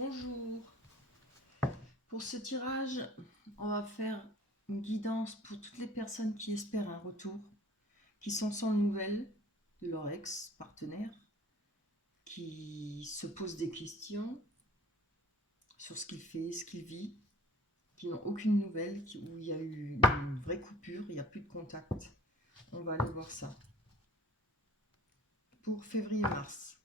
Bonjour. Pour ce tirage, on va faire une guidance pour toutes les personnes qui espèrent un retour, qui sont sans nouvelles de leur ex-partenaire, qui se posent des questions sur ce qu'il fait, ce qu'il vit, qui n'ont aucune nouvelle, où il y a eu une vraie coupure, il n'y a plus de contact. On va aller voir ça. Pour février-mars.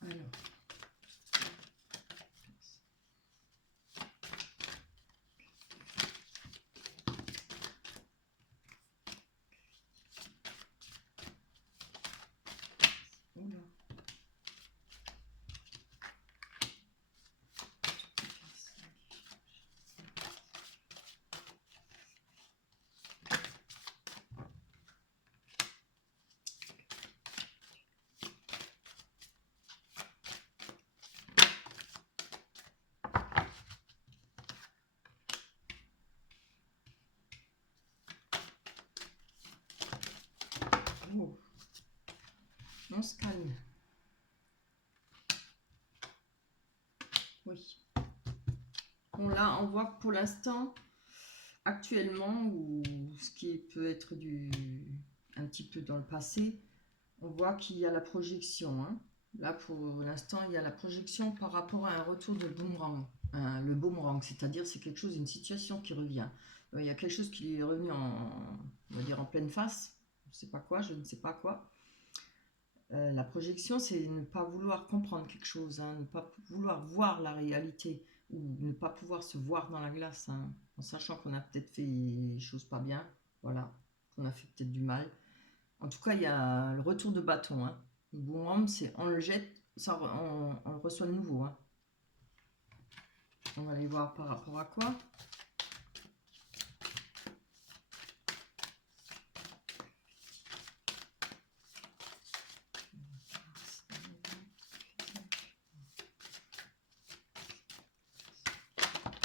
Alors. Oula. Oh. On se calme. Oui. Bon, là, on voit que pour l'instant, actuellement, ou ce qui peut être un petit peu dans le passé, on voit qu'il y a la projection. Hein. Là, pour l'instant, il y a la projection par rapport à un retour de boomerang. Le boomerang, c'est-à-dire c'est quelque chose, une situation qui revient. Donc, il y a quelque chose qui est revenu on va dire en pleine face. Je ne sais pas quoi, je ne sais pas quoi. La projection, c'est ne pas vouloir comprendre quelque chose, hein, ne pas vouloir voir la réalité, ou ne pas pouvoir se voir dans la glace, hein, en sachant qu'on a peut-être fait des choses pas bien, voilà, qu'on a fait peut-être du mal. En tout cas, il y a le retour de bâton. Hein. Le boomerang, c'est on le jette, ça, on le reçoit de nouveau. Hein. On va aller voir par rapport à quoi.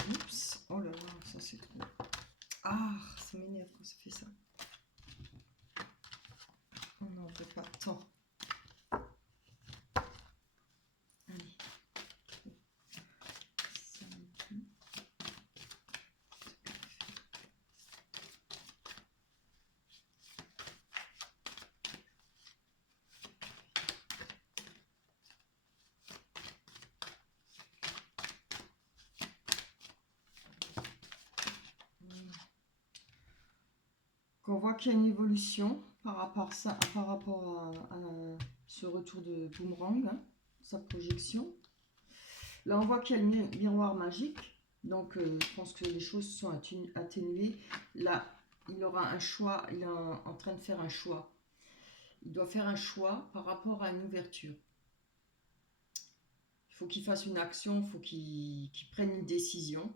Oups, oh là là, ça c'est trop. Ah, ça m'énerve quand ça fait ça. Oh non, je n'ai pas de temps. Allez. On voit qu'il y a une évolution par rapport à ce retour de boomerang, hein, sa projection. Là, on voit qu'il y a le miroir magique. Donc, je pense que les choses sont atténuées. Là, il aura un choix. Il est en train de faire un choix. Il doit faire un choix par rapport à une ouverture. Il faut qu'il fasse une action. Il faut qu'il prenne une décision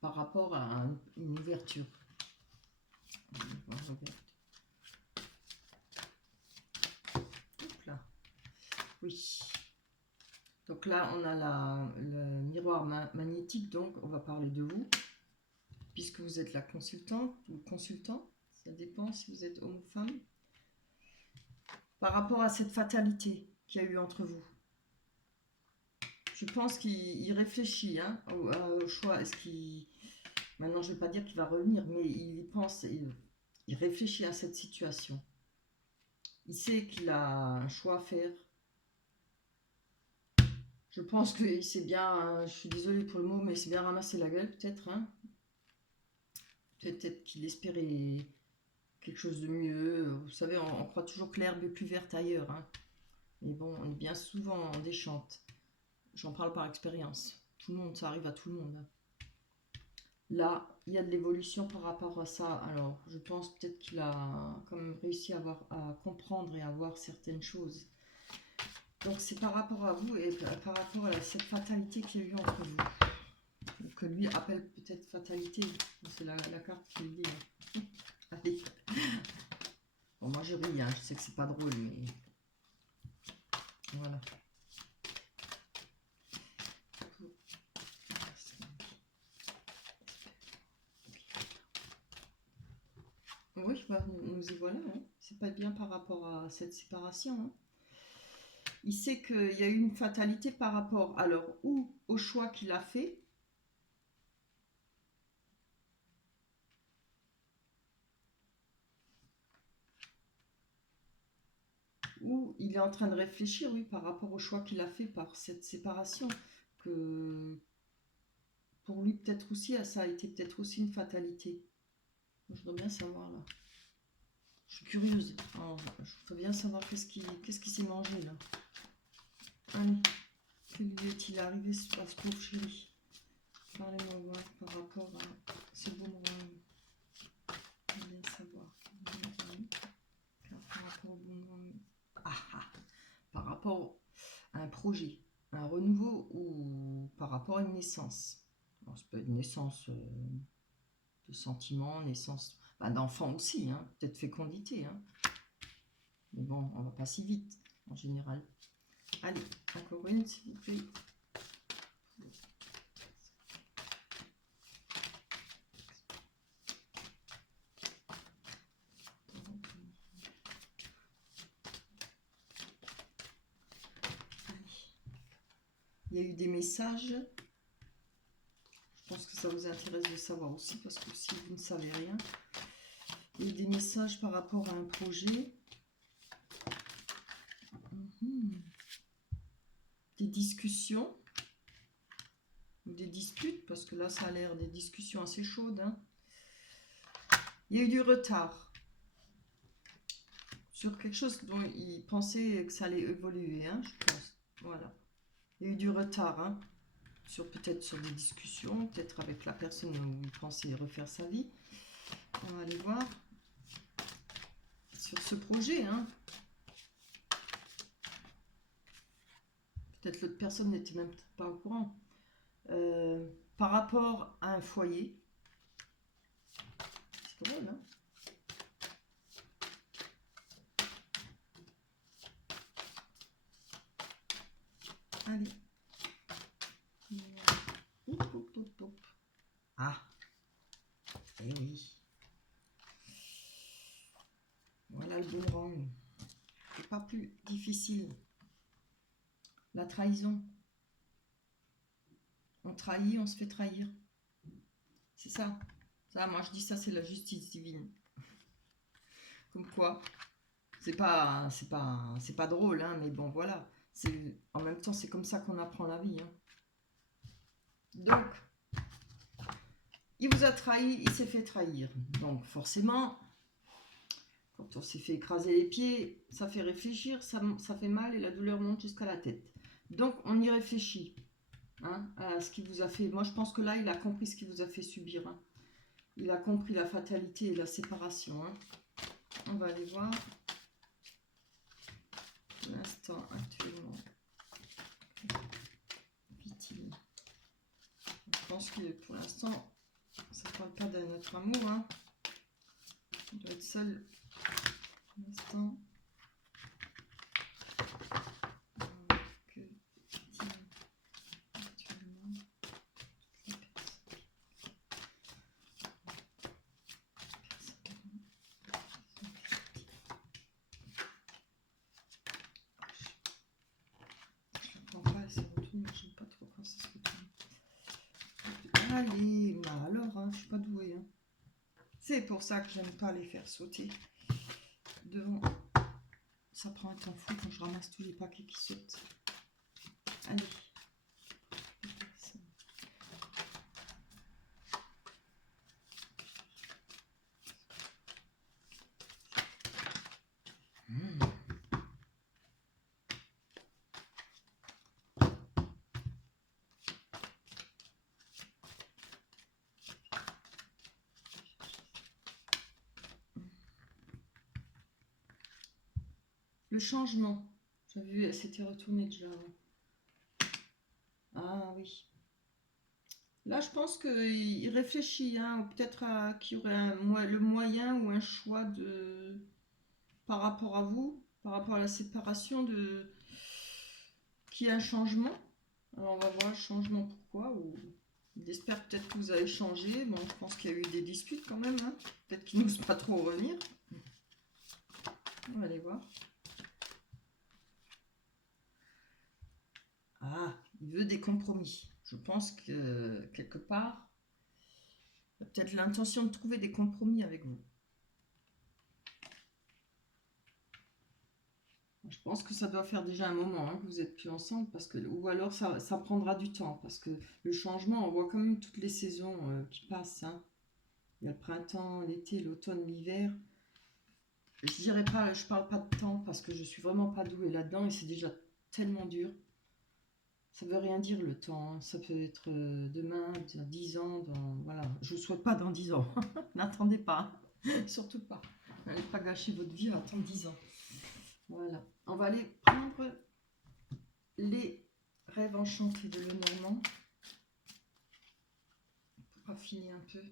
par rapport à une ouverture. Hop là. Oui. Donc là, on a le miroir magnétique, donc on va parler de vous, puisque vous êtes la consultante ou consultant, ça dépend si vous êtes homme ou femme, par rapport à cette fatalité qu'il y a eu entre vous. Je pense qu'il réfléchit hein, au choix. Est-ce qu'il... Maintenant, je ne vais pas dire qu'il va revenir, mais il y pense, il réfléchit à cette situation. Il sait qu'il a un choix à faire. Je pense qu'il s'est bien, je suis désolée pour le mot, mais il s'est bien ramassé la gueule peut-être. Hein. Peut-être qu'il espérait quelque chose de mieux. Vous savez, on croit toujours que l'herbe est plus verte ailleurs. Hein. Mais bon, on est bien souvent en déchante. J'en parle par expérience. Tout le monde, ça arrive à tout le monde. Hein. Là, il y a de l'évolution par rapport à ça. Alors, je pense peut-être qu'il a quand même réussi à comprendre et à voir certaines choses. Donc, c'est par rapport à vous et par rapport à cette fatalité qu'il y a eu entre vous. Que lui appelle peut-être fatalité. C'est la carte qui le dit. Hein. Allez. Bon, moi je ris, hein. Je sais que c'est pas drôle, mais voilà. Oui, bah, nous y voilà. Hein. C'est pas bien par rapport à cette séparation. Hein. il sait qu'il y a eu une fatalité par rapport, alors, ou au choix qu'il a fait, ou il est en train de réfléchir, oui, par rapport au choix qu'il a fait par cette séparation, que pour lui, peut-être aussi, ça a été peut-être aussi une fatalité. Je voudrais bien savoir, là. Je suis curieuse. Alors, je voudrais bien savoir qu'est-ce qui s'est mangé, là. Allez, que lui est-il arrivé à ce pauvre chéri? Parlez-moi par rapport à ce boomerang. Je voudrais bien savoir. Par rapport au boomerang. Par rapport à un projet, un renouveau ou par rapport à une naissance. Alors, ça peut être une naissance de sentiments, naissance d'enfants aussi, hein, peut-être fécondité. Hein. Mais bon, on va pas si vite en général. Allez, encore une s'il vous plaît. Il y a eu des messages. Je pense que ça vous intéresse de savoir aussi, parce que si vous ne savez rien, il y a eu des messages par rapport à un projet. Des discussions. Ou des disputes, parce que là, ça a l'air des discussions assez chaudes. Hein. Il y a eu du retard sur quelque chose dont il pensait que ça allait évoluer, hein, je pense. Voilà. Il y a eu du retard, hein, peut-être sur des discussions, peut-être avec la personne où il pensait refaire sa vie. On va aller voir sur ce projet. Hein. Peut-être l'autre personne n'était même pas au courant. Par rapport à un foyer. C'est drôle, hein. Allez. Ah. Eh oui. Voilà le boomerang. C'est pas plus difficile. La trahison. On trahit, on se fait trahir. C'est ça. Ça, moi je dis ça, c'est la justice divine. Comme quoi, c'est pas drôle, hein, mais bon voilà. En même temps, c'est comme ça qu'on apprend la vie. Hein. Donc, il vous a trahi, il s'est fait trahir. Donc forcément, quand on s'est fait écraser les pieds, ça fait réfléchir, ça fait mal et la douleur monte jusqu'à la tête. Donc on y réfléchit. Hein, à ce qu'il vous a fait. Moi je pense que là, il a compris ce qu'il vous a fait subir. Hein. Il a compris la fatalité et la séparation. Hein. On va aller voir. L'instant actuellement. Vit-il? Je pense que pour l'instant, ça ne parle pas d'un autre amour. Hein. Il doit être seul. Pour l'instant. Allez, bah alors, hein, je suis pas douée. Hein. C'est pour ça que j'aime pas les faire sauter devant. Ça prend un temps fou quand je ramasse tous les paquets qui sautent. Allez. Le changement. J'avais vu, elle s'était retournée déjà avant. Ah oui. Là, je pense qu'il réfléchit, hein, peut-être qu'il y aurait le moyen ou un choix par rapport à vous, par rapport à la séparation, qu'il y ait un changement. Alors, on va voir le changement pourquoi. Il espère peut-être que vous avez changé. Bon, je pense qu'il y a eu des disputes quand même. Hein. Peut-être qu'il n'ose pas trop revenir. On va aller voir. Il veut des compromis. Je pense que quelque part, il a peut-être l'intention de trouver des compromis avec vous. Je pense que ça doit faire déjà un moment que vous n'êtes plus ensemble, parce que, ou alors ça prendra du temps, parce que le changement, on voit quand même toutes les saisons qui passent. Hein. Il y a le printemps, l'été, l'automne, l'hiver. Je dirais pas, je parle pas de temps, parce que je suis vraiment pas douée là-dedans, et c'est déjà tellement dur. Ça veut rien dire le temps, hein. Ça peut être demain, dans 10 ans, voilà. Je vous souhaite pas dans 10 ans, n'attendez pas, surtout pas. N'allez pas gâcher votre vie à attendre 10 ans. Voilà, on va aller prendre les rêves enchantés de Lenormand pour affiner un peu.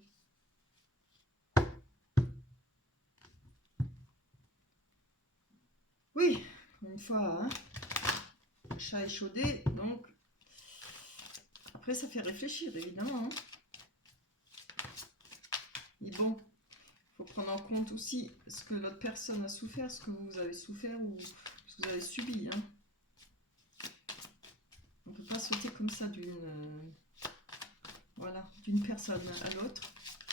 Oui, une fois, hein, le chat échaudé, donc après ça fait réfléchir évidemment. Hein. Mais bon, il faut prendre en compte aussi ce que l'autre personne a souffert, ce que vous avez souffert ou ce que vous avez subi. Hein. On ne peut pas sauter comme ça voilà, d'une personne à l'autre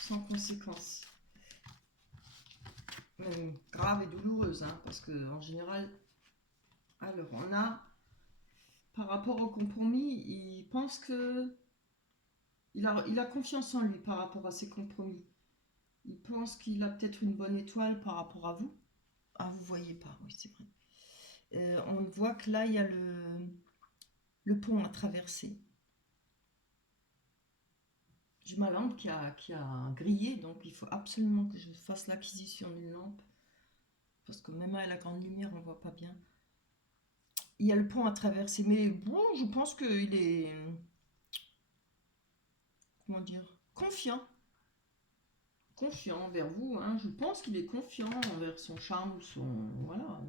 sans conséquence. Même grave et douloureuse, hein, parce que en général, alors on a, par rapport au compromis, il pense que il a confiance en lui par rapport à ses compromis. Il pense qu'il a peut-être une bonne étoile par rapport à vous. Ah, vous voyez pas, oui, c'est vrai. On voit que là, il y a le pont à traverser. J'ai ma lampe qui a grillé, donc il faut absolument que je fasse l'acquisition d'une lampe. Parce que même à la grande lumière, on ne voit pas bien. Il y a le pont à traverser, mais bon, je pense qu'il est, comment dire, confiant. Confiant envers vous, hein. Je pense qu'il est confiant envers son charme ou son... Voilà.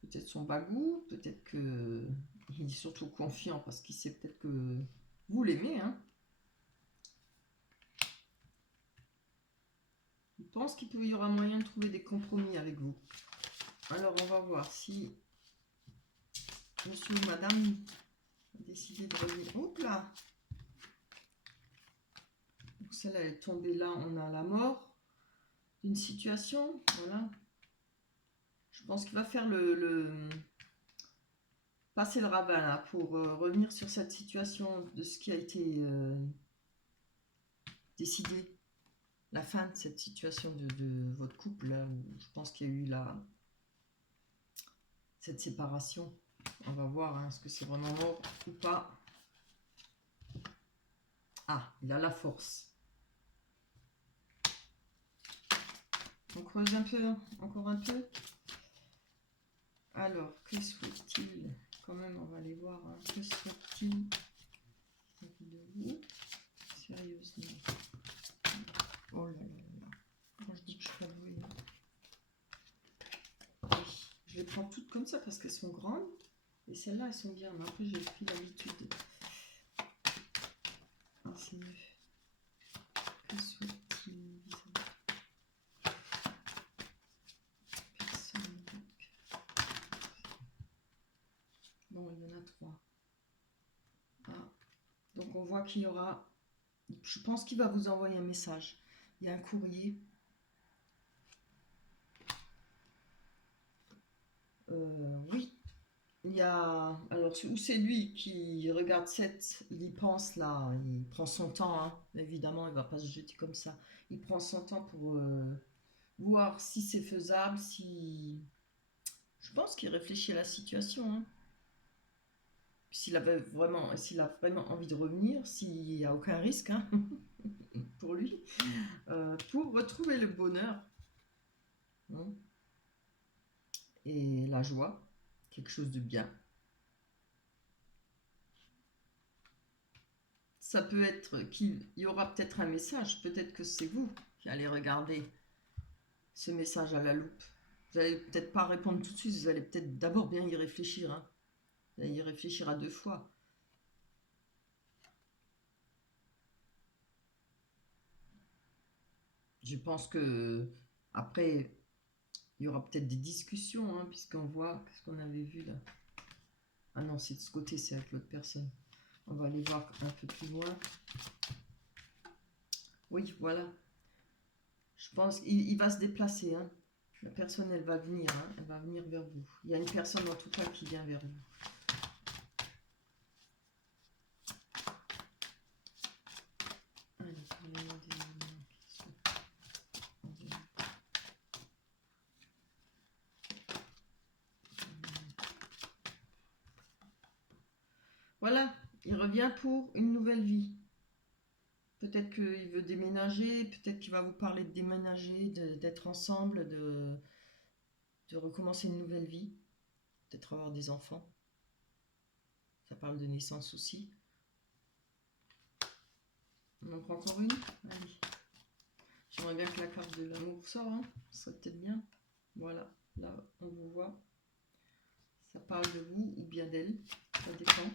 Peut-être son bagou, peut-être que... Il est surtout confiant parce qu'il sait peut-être que vous l'aimez, hein. Je pense qu'il y aura moyen de trouver des compromis avec vous. Alors, on va voir si monsieur ou madame a décidé de revenir. Oups là! Donc, celle-là est tombée là, on a la mort d'une situation. Voilà. Je pense qu'il va faire passer le rabat là pour revenir sur cette situation de ce qui a été décidé. La fin de cette situation de votre couple là, où je pense qu'il y a eu cette séparation. On va voir, hein, est-ce que c'est vraiment mort ou pas. Ah, il a la force. On creuse un peu, encore un peu. Alors, que souhaite-t-il? Quand même, on va aller voir. Hein, que souhaite-t-il de vous? Sérieusement. Oh là là là. Quand je dis que je suis pas douée. Oui, je les prends toutes comme ça parce qu'elles sont grandes. Et celles-là, elles sont bien. Mais après, j'ai pris l'habitude. Ah, c'est mieux. Que souhaite-t-il? Personne. Bon, il y en a 3. Ah. Donc, on voit qu'il y aura... Je pense qu'il va vous envoyer un message. Il y a un courrier. Oui. Il y a... Alors, ou c'est lui qui regarde cette... Il y pense là. Il prend son temps. Hein. Évidemment, il ne va pas se jeter comme ça. Il prend son temps pour voir si c'est faisable, si... Je pense qu'il réfléchit à la situation. Hein. S'il a vraiment envie de revenir, s'il n'y a aucun risque hein, pour lui, pour retrouver le bonheur hein, et la joie, quelque chose de bien. Ça peut être qu'il y aura peut-être un message, peut-être que c'est vous qui allez regarder ce message à la loupe. Vous n'allez peut-être pas répondre tout de suite, vous allez peut-être d'abord bien y réfléchir. Hein. Vous allez y réfléchir à 2 fois. Je pense que après, il y aura peut-être des discussions, hein, puisqu'on voit ce qu'on avait vu là. Ah non, c'est de ce côté, c'est avec l'autre personne. On va aller voir un peu plus loin. Oui, voilà. Je pense qu'il va se déplacer. Hein. La personne, elle va venir. Hein. Elle va venir vers vous. Il y a une personne, en tout cas, qui vient vers vous. Voilà, il revient pour une nouvelle vie. Peut-être qu'il veut déménager, peut-être qu'il va vous parler de déménager, d'être ensemble, de recommencer une nouvelle vie, peut-être avoir des enfants. Ça parle de naissance aussi. On en prend encore une? Allez. J'aimerais bien que la carte de l'amour sorte, hein. Ça serait peut-être bien. Voilà, là on vous voit. Ça parle de vous ou bien d'elle, ça dépend.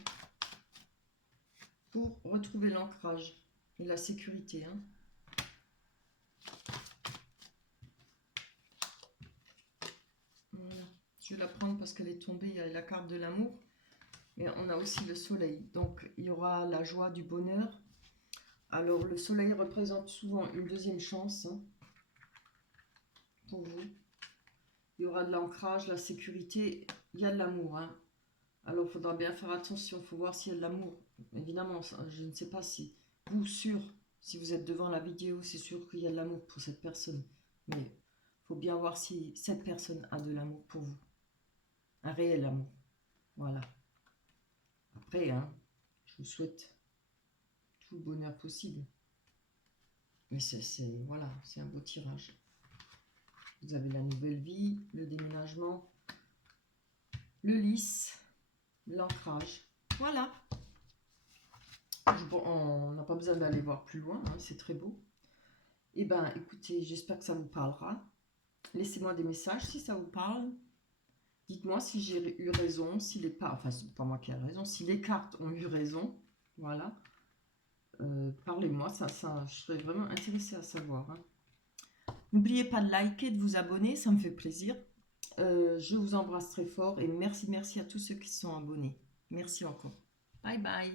Pour retrouver l'ancrage et la sécurité. Hein. Voilà. Je vais la prendre parce qu'elle est tombée, il y a la carte de l'amour. Mais on a aussi le soleil. Donc il y aura la joie, du bonheur. Alors le soleil représente souvent une deuxième chance hein, pour vous. Il y aura de l'ancrage, la sécurité, il y a de l'amour. Hein. Alors il faudra bien faire attention, il faut voir s'il y a de l'amour. Évidemment, je ne sais pas si vous, sûr, si vous êtes devant la vidéo, c'est sûr qu'il y a de l'amour pour cette personne. Mais il faut bien voir si cette personne a de l'amour pour vous. Un réel amour. Voilà. Après, hein, je vous souhaite tout le bonheur possible. Mais voilà, c'est un beau tirage. Vous avez la nouvelle vie, le déménagement, le lys, l'ancrage. Voilà. On n'a pas besoin d'aller voir plus loin, hein, c'est très beau. Eh bien, écoutez, j'espère que ça vous parlera. Laissez-moi des messages si ça vous parle. Dites-moi si j'ai eu raison, si les cartes, enfin, c'est pas moi qui ai raison, si les cartes ont eu raison. Voilà. Parlez-moi, ça, je serais vraiment intéressée à savoir. Hein. N'oubliez pas de liker, de vous abonner, ça me fait plaisir. Je vous embrasse très fort et merci à tous ceux qui sont abonnés. Merci encore. Bye bye.